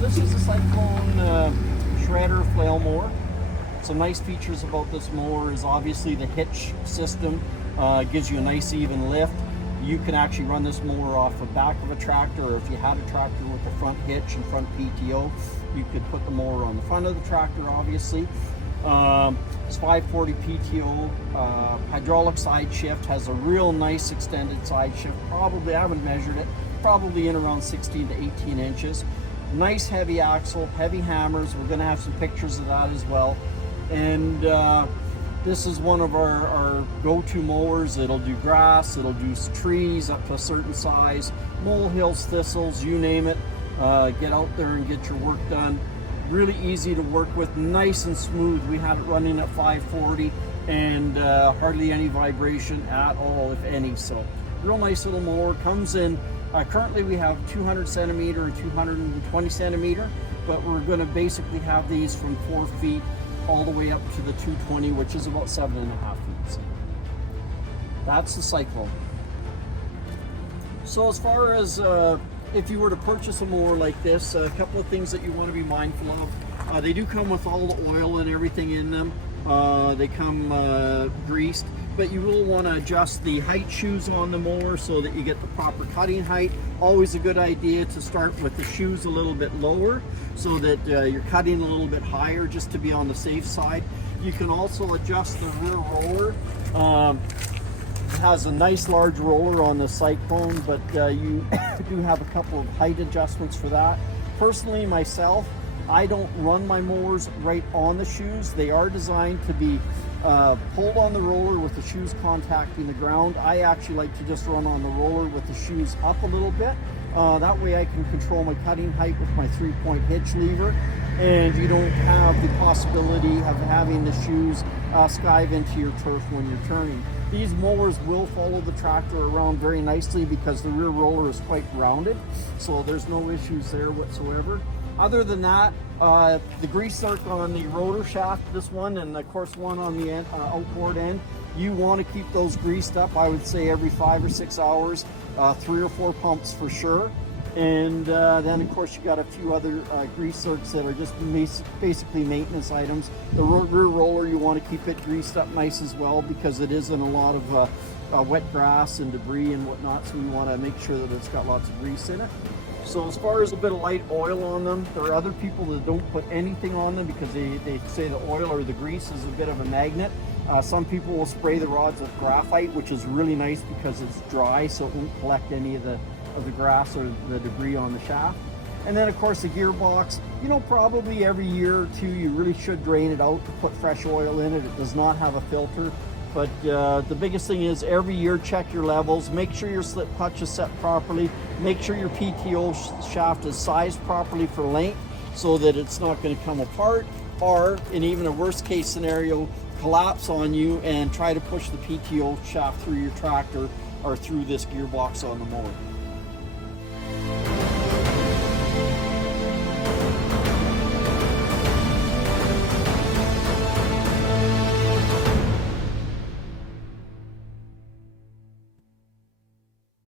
This is a Cyclone shredder flail mower. Some nice features about this mower is obviously the hitch system. Gives you a nice even lift. You can actually run this mower off the back of a tractor, or if you had a tractor with the front hitch and front PTO, you could put the mower on the front of the tractor, obviously. It's 540 PTO, hydraulic side shift, has a real nice extended side shift. Probably, I haven't measured it, probably in around 16 to 18 inches. Nice heavy axle, heavy hammers. We're going to have some pictures of that as well. And this is one of our go-to mowers. It'll do grass, it'll do trees up to a certain size, molehills, thistles, you name it. Get out there and get your work done. Really easy to work with, nice and smooth. We had it running at 540 and hardly any vibration at all, if any. So real nice little mower. Comes in, currently we have 200 centimeter and 220 centimeter, but we're going to basically have these from 4 feet all the way up to the 220, which is about 7.5 feet. So that's the Cyclone. So as far as if you were to purchase a mower like this, a couple of things that you want to be mindful of. They do come with all the oil and everything in them. They come greased, but you will want to adjust the height shoes on the mower so that you get the proper cutting height. Always a good idea to start with the shoes a little bit lower so that you're cutting a little bit higher, just to be on the safe side. You can also adjust the rear roller. It has a nice large roller on the Cyclone, but you do have a couple of height adjustments for that. Personally, myself, I don't run my mowers right on the shoes. They are designed to be pulled on the roller with the shoes contacting the ground. I actually like to just run on the roller with the shoes up a little bit. That way I can control my cutting height with my 3-point hitch lever, and you don't have the possibility of having the shoes skive into your turf when you're turning. These mowers will follow the tractor around very nicely because the rear roller is quite rounded, so there's no issues there whatsoever. Other than that, the grease zerk on the rotor shaft, this one, and of course one on the end, outboard end, you want to keep those greased up, I would say every 5 or 6 hours, 3 or 4 pumps for sure. And then of course you got a few other grease zerks that are just basically maintenance items. The rear roller, you want to keep it greased up nice as well because it is in a lot of wet grass and debris and whatnot, so we want to make sure that it's got lots of grease in it. So as far as a bit of light oil on them, there are other people that don't put anything on them because they say the oil or the grease is a bit of a magnet. Some people will spray the rods with graphite, which is really nice because it's dry, so it won't collect any of the grass or the debris on the shaft. And then of course the gearbox, you know, probably every year or two you really should drain it out to put fresh oil in it. It does not have a filter. But the biggest thing is every year check your levels, make sure your slip clutch is set properly, make sure your PTO shaft is sized properly for length so that it's not going to come apart, or in even a worst case scenario, collapse on you and try to push the PTO shaft through your tractor or through this gearbox on the mower.